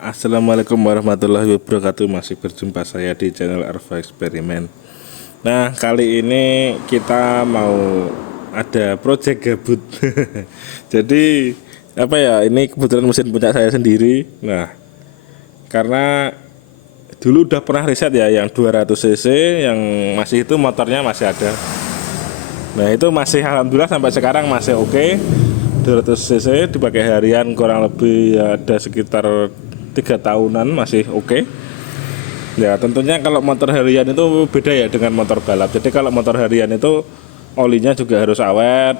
Assalamualaikum warahmatullahi wabarakatuh. Masih berjumpa saya di channel Arfa Eksperimen. Nah, kali ini kita mau ada project gabut. Jadi apa ya? Ini kebetulan mesin punya saya sendiri. Nah, karena dulu udah pernah riset ya, yang 200 cc, yang masih itu motornya masih ada. Nah, itu masih alhamdulillah sampai sekarang masih oke. 200 cc dipakai harian kurang lebih ya ada sekitar 3 tahunan masih oke. Ya tentunya kalau motor harian itu beda ya dengan motor balap. Jadi kalau motor harian itu olinya juga harus awet,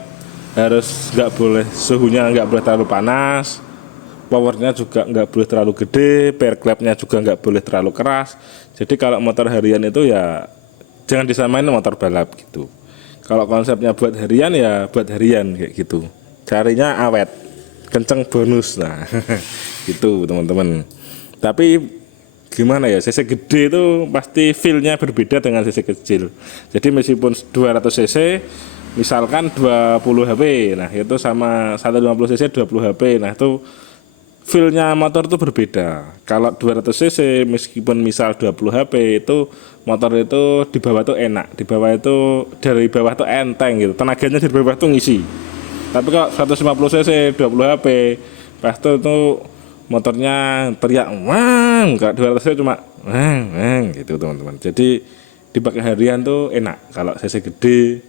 harus nggak boleh suhunya nggak boleh terlalu panas, powernya juga nggak boleh terlalu gede, pair clampnya juga nggak boleh terlalu keras. Jadi kalau motor harian itu ya jangan disamain motor balap gitu. Kalau konsepnya buat harian ya buat harian kayak gitu. Carinya awet, kenceng bonus. Nah, gitu teman-teman. Tapi gimana ya, cc gede itu pasti feel-nya berbeda dengan cc kecil. Jadi meskipun 200 cc misalkan 20 HP, nah itu sama 150 cc 20 HP. Nah, itu feel-nya motor itu berbeda. Kalau 200 cc meskipun misal 20 HP itu motor itu di bawah tuh enak, di bawah itu dari bawah tuh enteng gitu. Tenaganya dari bawah tuh ngisi. Tapi kalau 150 cc 20 HP pas itu motornya teriak wang, kalau 200 cc cuma wang gitu teman-teman. Jadi dipakai harian tuh enak. Kalau cc gede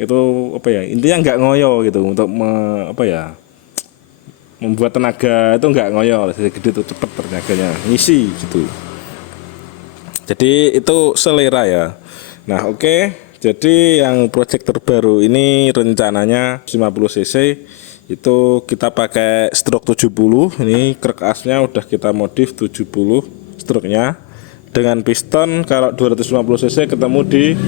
itu apa ya, intinya nggak ngoyo gitu untuk apa ya, membuat tenaga itu nggak ngoyo. Cc gede tuh cepet tenaganya ngisi gitu. Jadi itu selera ya. Nah oke. Jadi yang project terbaru ini rencananya 50 cc itu kita pakai stroke 70. Ini krek asnya udah kita modif 70 stroke-nya dengan piston. Kalau 250 cc ketemu di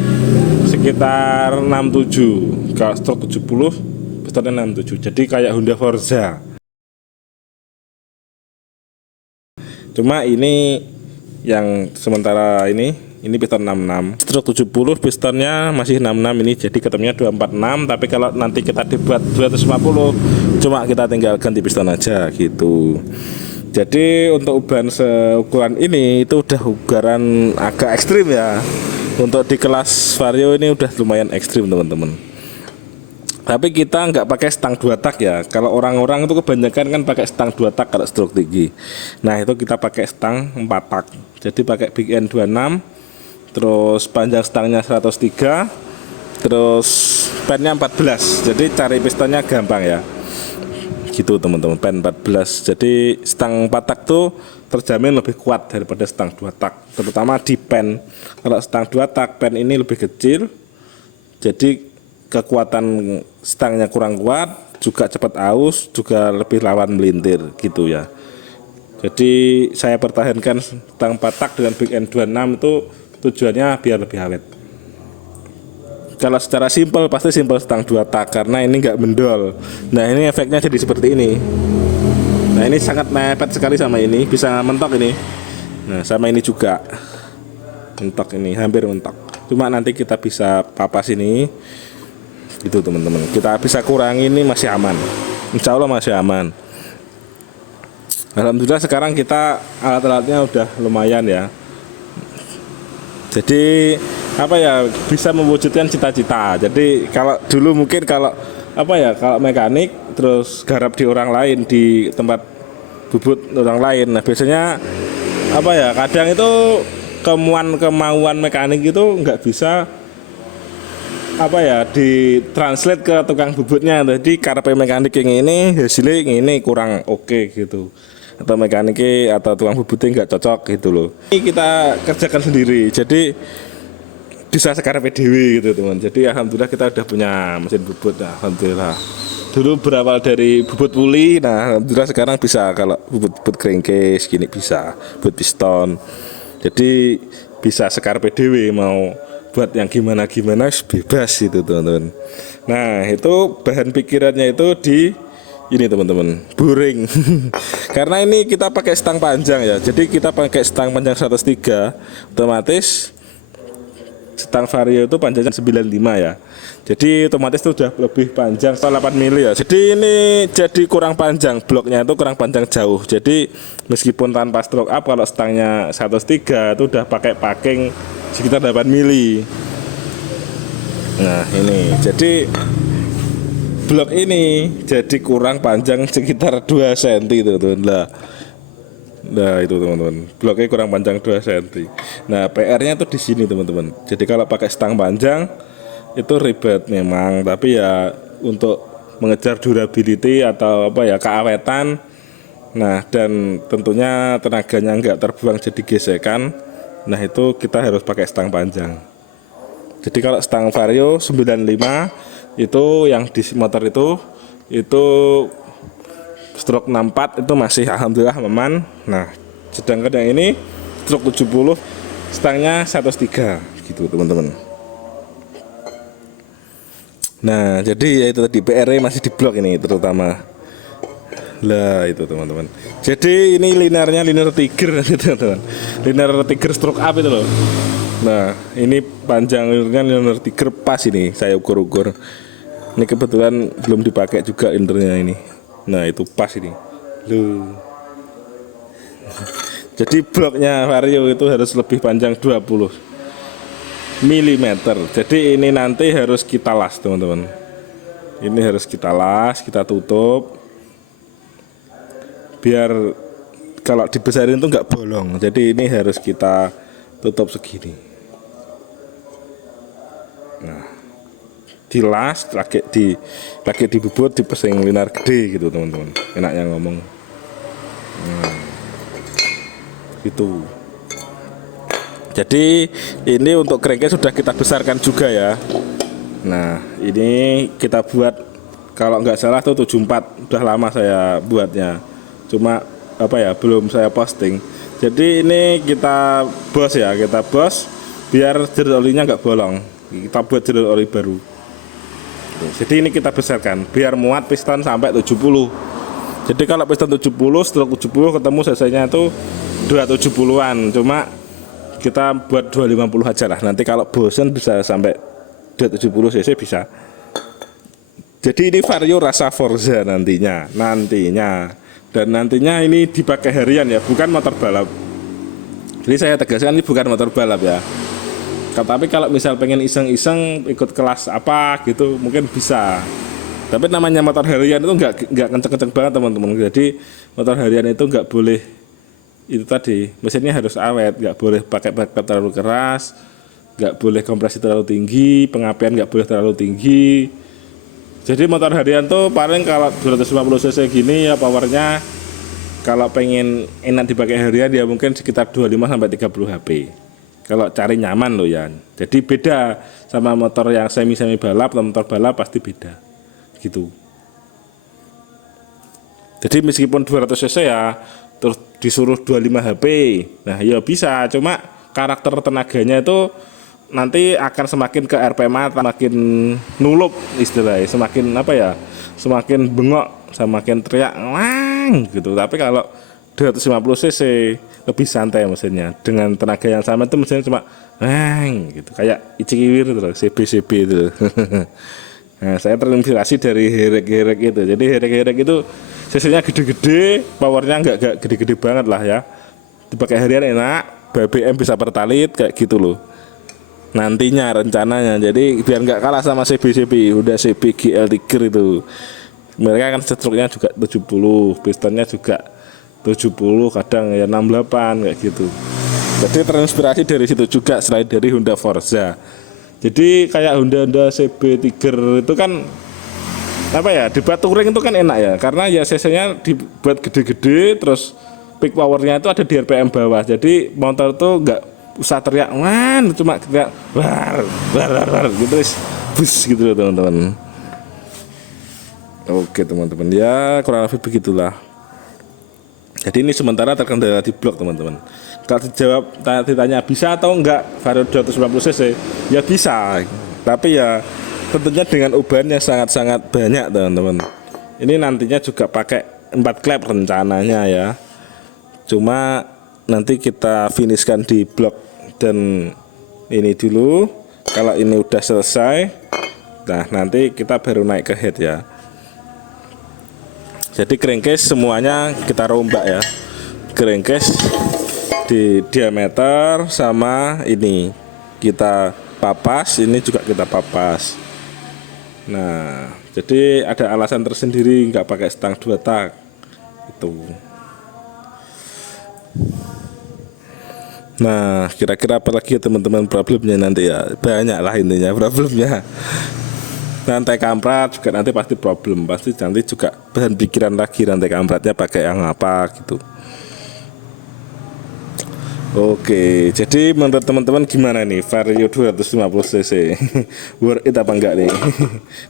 sekitar 67. Kalau stroke 70 pistonnya 67. Jadi kayak Honda Forza. Cuma ini yang sementara ini piston 66, stroke 70 pistonnya masih 66, ini jadi ketemunya 246. Tapi kalau nanti kita dibuat 250 cuma kita tinggal ganti piston aja gitu. Jadi untuk ban seukuran ini itu udah ukuran agak ekstrim ya. Untuk di kelas Vario ini udah lumayan ekstrim teman-teman. Tapi kita nggak pakai stang 2 tak ya. Kalau orang-orang itu kebanyakan kan pakai stang 2 tak kalau stroke tinggi. Nah itu kita pakai stang 4 tak. Jadi pakai Big N 26, terus panjang stangnya 103, terus pennya 14. Jadi cari pistonnya gampang ya. Gitu teman-teman, pen 14. Jadi stang 4 tak tuh terjamin lebih kuat daripada stang 2 tak. Terutama di pen. Kalau stang 2 tak pen ini lebih kecil. Jadi kekuatan stangnya kurang kuat, juga cepat aus, juga lebih rawan melintir gitu ya. Jadi saya pertahankan stang 4 tak dengan Big N 26 itu tujuannya biar lebih awet. Kalau secara simpel pasti simpel stang 2 tak karena ini nggak mendol. Nah ini efeknya jadi seperti ini. Nah ini sangat mepet sekali sama ini, bisa mentok ini. Nah sama ini juga mentok, ini hampir mentok. Cuma nanti kita bisa papas ini. Itu teman-teman, kita bisa kurangi, ini masih aman, insya Allah masih aman. Alhamdulillah sekarang kita alat-alatnya udah lumayan ya. Jadi apa ya, bisa mewujudkan cita-cita. Jadi kalau dulu mungkin kalau apa ya, kalau mekanik terus garap di orang lain, di tempat bubut orang lain. Nah biasanya apa ya, kadang itu kemauan mekanik itu nggak bisa apa ya ditranslate ke tukang bubutnya. Jadi karpe mekanik yang ini hasilnya yang ini kurang oke gitu, atau mekaniknya atau tukang bubutnya nggak cocok gitu loh. Ini kita kerjakan sendiri, jadi bisa sekarpe dewe gitu teman. Jadi alhamdulillah kita udah punya mesin bubut. Nah, alhamdulillah dulu berawal dari bubut puli. Nah alhamdulillah sekarang bisa kalau bubut crankcase gini bisa, bubut piston. Jadi bisa sekarpe dewe, mau buat yang gimana-gimana bebas itu teman-teman. Nah itu bahan pikirannya itu di ini teman-teman, boring. Karena ini kita pakai stang panjang ya, jadi kita pakai stang panjang 103, otomatis stang vario itu panjangnya 95 ya. Jadi otomatis itu udah lebih panjang 8 mili ya. Jadi ini jadi kurang panjang, bloknya itu kurang panjang jauh. Jadi meskipun tanpa stroke up, kalau stangnya 103 itu udah pakai packing sekitar 8 mili. Nah ini jadi blok ini jadi kurang panjang sekitar 2 cm itu teman-teman. Nah itu teman-teman, bloknya kurang panjang 2 cm. Nah PR-nya tuh di sini teman-teman. Jadi kalau pakai stang panjang itu ribet memang, tapi ya untuk mengejar durability atau apa ya, keawetan. Nah dan tentunya tenaganya nggak terbuang jadi gesekan. Nah itu kita harus pakai stang panjang. Jadi kalau stang vario 95 itu yang di motor itu stroke 64 itu masih alhamdulillah aman. Nah sedangkan yang ini stroke 70 stangnya 103 gitu teman-teman. Nah jadi ya itu tadi PR-nya masih di blok ini terutama. Lah itu teman-teman. Jadi ini linearnya linear tiger teman-teman. Linear tiger stroke up itu loh. Nah ini panjang linearnya linear tiger pas ini saya ukur-ukur. Ini kebetulan belum dipakai juga linearnya ini. Nah itu pas ini. Loh. Jadi bloknya vario itu harus lebih panjang 20 mm. Jadi ini nanti harus kita las teman-teman. Ini harus kita las, kita tutup biar kalau dibesarin itu nggak bolong. Jadi ini harus kita tutup segini. Nah dilas lagi dibubut dipesing linear gede gitu teman-teman. Enaknya ngomong. Gitu. Jadi ini untuk cranknya sudah kita besarkan juga ya. Nah ini kita buat kalau nggak salah tuh 74, udah lama saya buatnya. Cuma apa ya, belum saya posting. Jadi ini kita bos biar jerat olinya nggak bolong. Kita buat jerat oli baru. Jadi ini kita besarkan biar muat piston sampai 70. Jadi kalau piston 70 stroke 70 ketemu cc-nya itu 270-an. Cuma kita buat 250 aja lah. Nanti kalau bosen bisa sampai 270 cc bisa. Jadi ini vario rasa Forza nantinya. Dan nantinya ini dipakai harian ya, bukan motor balap. Jadi saya tegaskan ini bukan motor balap ya. Tapi kalau misal pengen iseng-iseng ikut kelas apa gitu mungkin bisa. Tapi namanya motor harian itu nggak kenceng-kenceng banget teman-teman. Jadi motor harian itu nggak boleh itu tadi, mesinnya harus awet, nggak boleh pakai backpack terlalu keras, nggak boleh kompresi terlalu tinggi, pengapian nggak boleh terlalu tinggi. Jadi motor harian tuh paling kalau 250 cc gini ya powernya, kalau pengen enak dipakai harian ya mungkin sekitar 25 sampai 30 HP. Kalau cari nyaman loh ya. Jadi beda sama motor yang semi balap atau motor balap pasti beda. Gitu. Jadi meskipun 200 cc ya terus disuruh 25 HP. Nah, ya bisa, cuma karakter tenaganya itu nanti akan semakin ke RPM, semakin nulup istilahnya, semakin apa ya? Semakin bengok, semakin teriak wang gitu. Tapi kalau 250 cc lebih santai mesinnya. Dengan tenaga yang sama itu mesinnya cuma wang gitu. Kayak Ichikiwir itu, CB itu. Nah, saya terinspirasi dari herek-herek itu. Jadi herek-herek itu cc-nya gede-gede, powernya nggak gede-gede banget lah ya. Dipakai harian enak, BBM bisa pertalit kayak gitu loh. Nantinya rencananya. Jadi biar nggak kalah sama CB, udah CB GL Tiger itu. Mereka kan stroke-nya juga 70, pistonnya juga 70, kadang ya 68 kayak gitu. Jadi terinspirasi dari situ juga selain dari Honda Forza. Jadi kayak Honda CB Tiger itu kan apa ya, dibuat touring itu kan enak ya, karena ya cc-nya dibuat gede-gede, terus peak powernya itu ada di RPM bawah. Jadi motor tuh nggak usah teriak wan, cuma teriak war gitu, bus gitu loh teman-teman. Oke teman-teman, ya kurang lebih begitulah. Jadi ini sementara terkendala di blok teman-teman. Kalau dijawab ditanya bisa atau enggak vario 290 cc, ya bisa. Tapi ya tentunya dengan ubahan yang sangat-sangat banyak teman-teman. Ini nantinya juga pakai 4 klep rencananya ya. Cuma nanti kita finishkan di blok dan ini dulu. kalau ini udah selesai, nah nanti kita baru naik ke head ya. Jadi crankcase semuanya kita rombak ya, crankcase di diameter sama ini kita papas, ini juga kita papas. Nah, jadi ada alasan tersendiri nggak pakai stang 2 tak itu. Nah, kira-kira apa lagi ya teman-teman problemnya nanti ya? Banyak lah intinya problemnya. Rantai kamprat juga nanti pasti problem, pasti nanti juga bahan pikiran lagi rantai kampratnya pakai yang apa gitu. Oke, jadi menurut teman-teman gimana nih Vario 250 cc? Worth it apa enggak nih?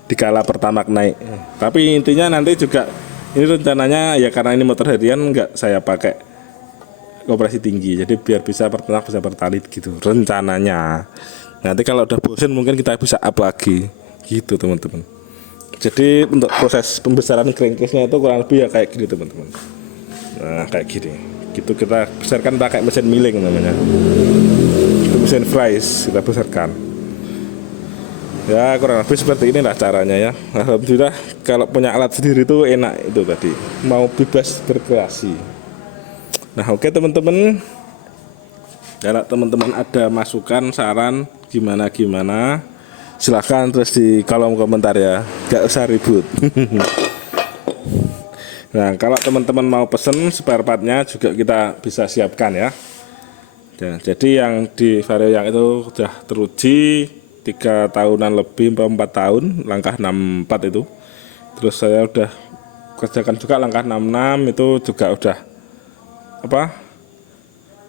Dikala pertama naik. Tapi intinya nanti juga ini rencananya ya, karena ini motor harian enggak saya pakai operasi tinggi. Jadi biar bisa pertama bisa pertalit gitu rencananya. Nanti kalau udah bosen mungkin kita bisa up lagi gitu teman-teman. Jadi untuk proses pembesaran crankcase-nya itu kurang lebih ya kayak gini teman-teman. Nah, kayak gini. Gitu kita besarkan pakai mesin milling namanya, itu mesin fries kita besarkan ya, kurang lebih seperti inilah caranya ya. Alhamdulillah kalau punya alat sendiri itu enak, itu tadi mau bebas berkreasi. Nah oke teman-teman, kalau teman-teman ada masukan saran gimana silahkan terus di kolom komentar ya, gak usah ribut. Nah, kalau teman-teman mau pesen spare partnya juga kita bisa siapkan ya. Ya, jadi yang di Vario yang itu sudah teruji 3 tahunan lebih, 4 tahun, langkah 64 itu. Terus saya udah kerjakan juga langkah 66 itu juga udah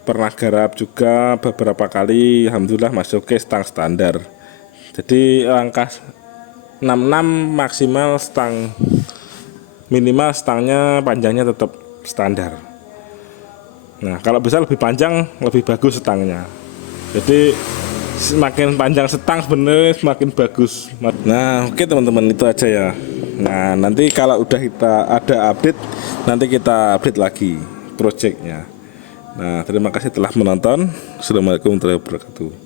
pernah garap juga beberapa kali, alhamdulillah masuk ke stang standar. Jadi langkah 66 maksimal stang, minimal stangnya panjangnya tetap standar. Nah kalau bisa lebih panjang lebih bagus stangnya. Jadi semakin panjang stang sebenarnya semakin bagus. Nah oke teman-teman, itu aja ya. Nah nanti kalau udah kita ada update, nanti kita update lagi projectnya. Nah terima kasih telah menonton. Assalamualaikum warahmatullahi wabarakatuh.